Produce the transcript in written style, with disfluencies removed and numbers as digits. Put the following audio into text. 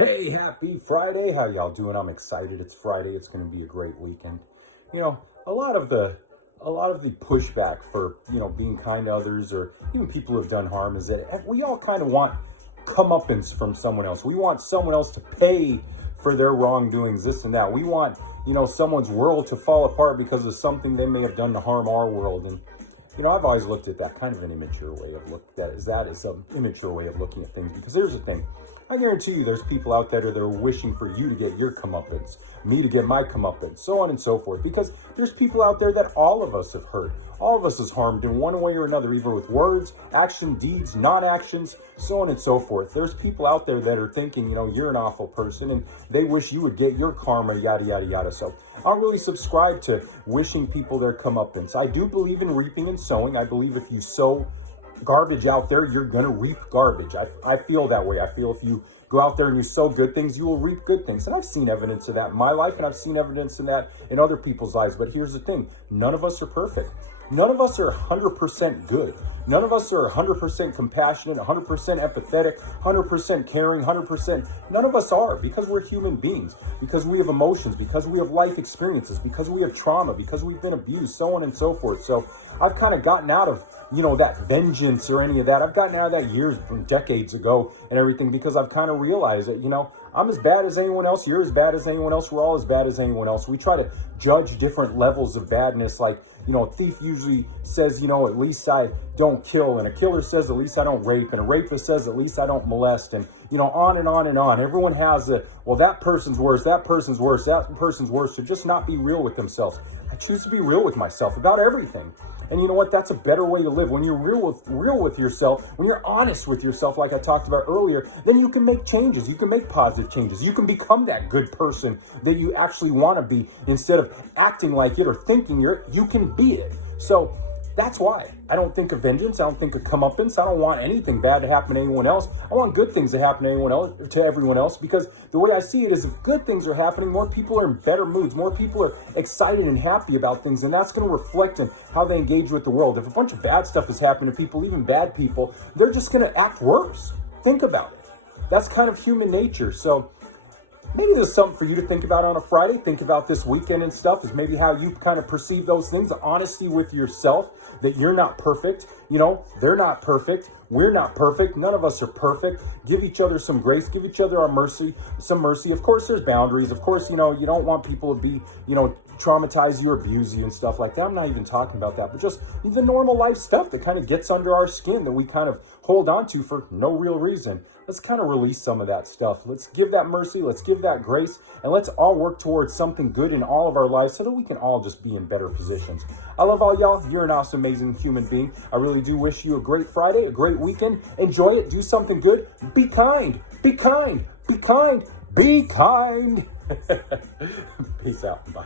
Hey, happy Friday. How y'all doing? I'm excited. It's Friday. It's going to be a great weekend. You know, a lot of the pushback for, being kind to others or even people who have done harm is that we all kind of want comeuppance from someone else. We want someone else to pay for their wrongdoings, this and that. We want, someone's world to fall apart because of something they may have done to harm our world. And I've always looked at that kind of an immature way of an immature way of looking at things. Because here's the thing, I guarantee you, there's people out there that are wishing for you to get your comeuppance, me to get my comeuppance, so on and so forth. Because there's people out there that all of us have hurt, all of us has harmed in one way or another, either with words, action, deeds, non-actions, so on and so forth. There's people out there that are thinking, you're an awful person, and they wish you would get your karma, yada yada yada. So I don't really subscribe to wishing people their comeuppance. I do believe in reaping and sowing. I believe if you sow garbage out there, you're going to reap garbage. I feel that way. I feel if you go out there and you sow good things, you will reap good things. And I've seen evidence of that in my life, and I've seen evidence of that in other people's lives. But here's the thing, none of us are perfect. None of us are 100% good. None of us are 100% compassionate, 100% empathetic, 100% caring, 100%. None of us are, because we're human beings, because we have emotions, because we have life experiences, because we have trauma, because we've been abused, so on and so forth. So I've kind of gotten out of that vengeance or any of that. I've gotten out of that years, decades ago and everything, because I've kind of realized that, I'm as bad as anyone else. You're as bad as anyone else. We're all as bad as anyone else. We try to judge different levels of badness. Like, a thief usually says, at least I don't kill. And a killer says, at least I don't rape. And a rapist says, at least I don't molest. And, on and on and on. Everyone has that person's worse, that person's worse, that person's worse. So just not be real with themselves. I choose to be real with myself about everything. And you know what? That's a better way to live. When you're real with yourself, when you're honest with yourself, like I talked about earlier, then you can make changes. You can make positive changes. You can become that good person that you actually want to be, instead of acting like it or thinking you can be it. So that's why I don't think of vengeance. I don't think of comeuppance. I don't want anything bad to happen to anyone else. I want good things to happen to everyone else, because the way I see it is, if good things are happening, more people are in better moods. More people are excited and happy about things, and that's going to reflect in how they engage with the world. If a bunch of bad stuff is happening to people, even bad people, they're just going to act worse. Think about it. That's kind of human nature. So maybe there's something for you to think about on a Friday. Think about this weekend and stuff, is maybe how you kind of perceive those things. The honesty with yourself, that you're not perfect. They're not perfect. We're not perfect. None of us are perfect. Give each other some grace. Give each other some mercy. Of course, there's boundaries. Of course, you don't want people to be, traumatize you or abuse you and stuff like that. I'm not even talking about that, but just the normal life stuff that kind of gets under our skin, that we kind of hold on to for no real reason. Let's kind of release some of that stuff. Let's give that mercy. Let's give that grace. And let's all work towards something good in all of our lives, so that we can all just be in better positions. I love all y'all. You're an awesome, amazing human being. I really do wish you a great Friday, a great weekend. Enjoy it. Do something good. Be kind. Be kind. Be kind. Be kind. Peace out. Bye.